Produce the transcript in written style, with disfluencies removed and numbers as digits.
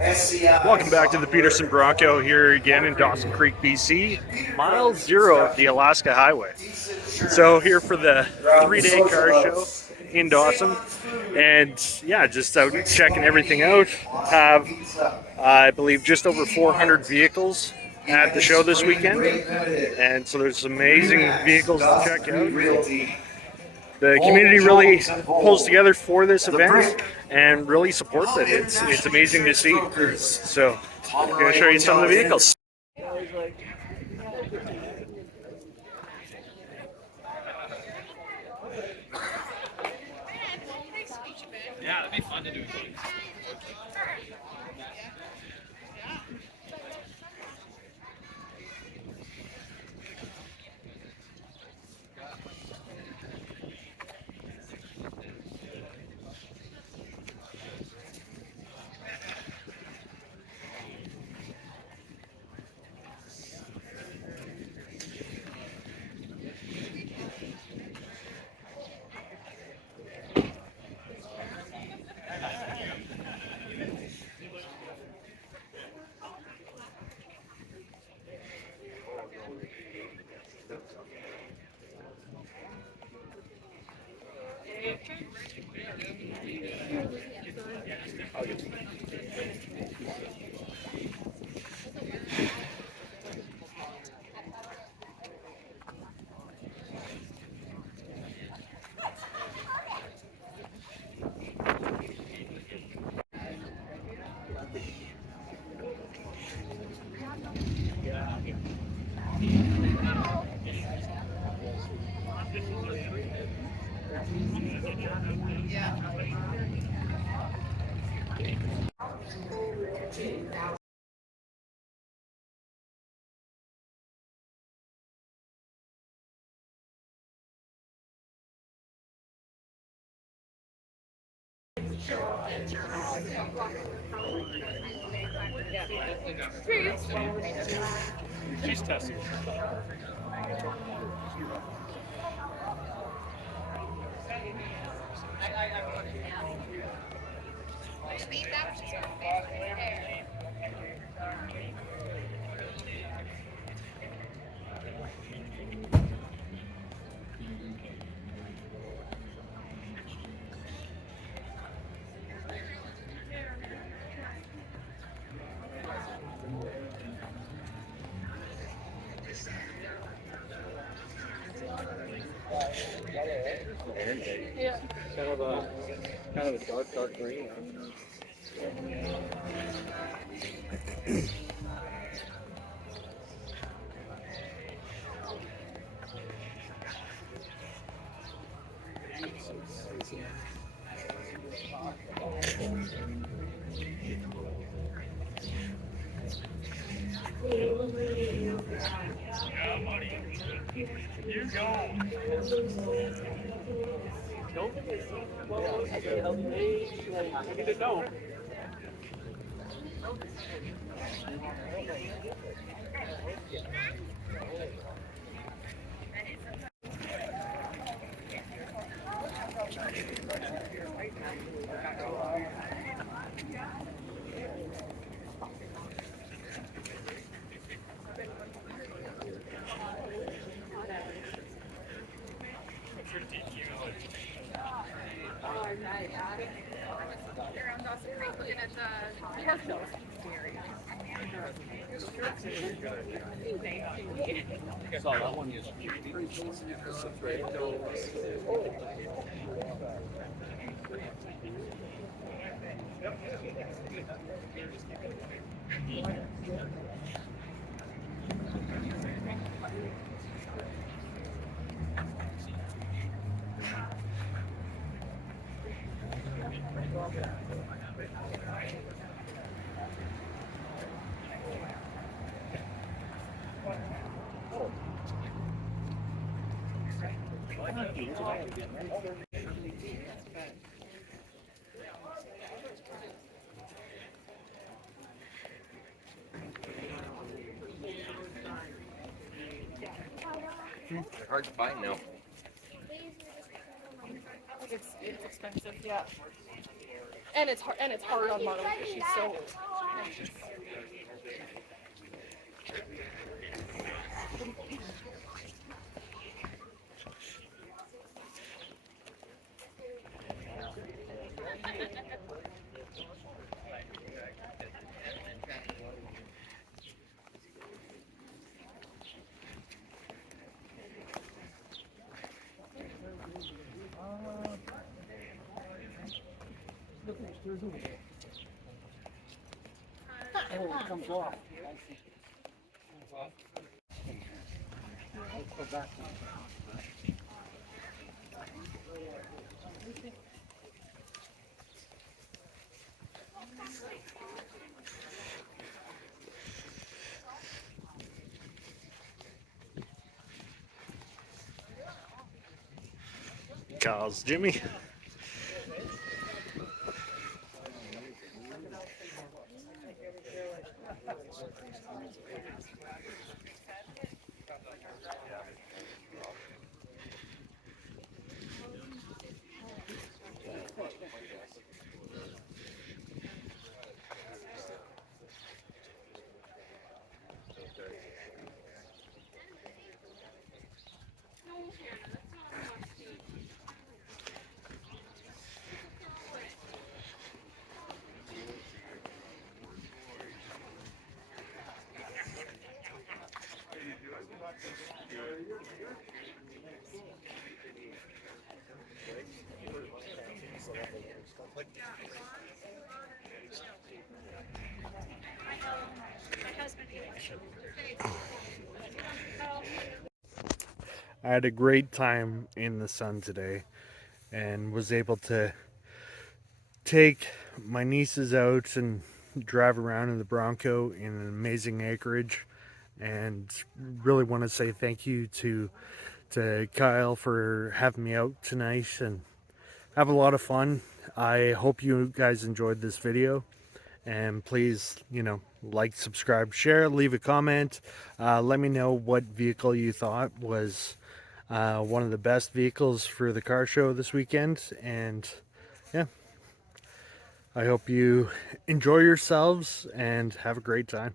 Welcome back to the Peterson Bronco here again in Dawson Creek, BC, mile zero of the Alaska Highway. So here for the 3-day car show in Dawson, and yeah, just out checking everything out. Have I believe just over 400 vehicles at the show this weekend, and so there's some amazing vehicles to check out. The community really pulls together for this event and really supports it. It's amazing to see. So I'm going to show you some of the vehicles. Yeah, it'd be fun to do. She's testing. Yeah. Kind of a dark green. Yeah, buddy. You go. Don't forget. Well, I didn't know. You're on Dawson Creek looking at the car show. So that one is. They're hard to find now. It's expensive, yeah. And it's hard on Marley because she's so anxious. Oh, it comes off. Kyle's Jimmy. I had a great time in the sun today and was able to take my nieces out and drive around in the Bronco in an amazing acreage, and really want to say thank you to Kyle for having me out tonight and have a lot of fun. I hope you guys enjoyed this video, and please, like, subscribe, share, leave a comment. Let me know what vehicle you thought was one of the best vehicles for the car show this weekend. And yeah, I hope you enjoy yourselves and have a great time.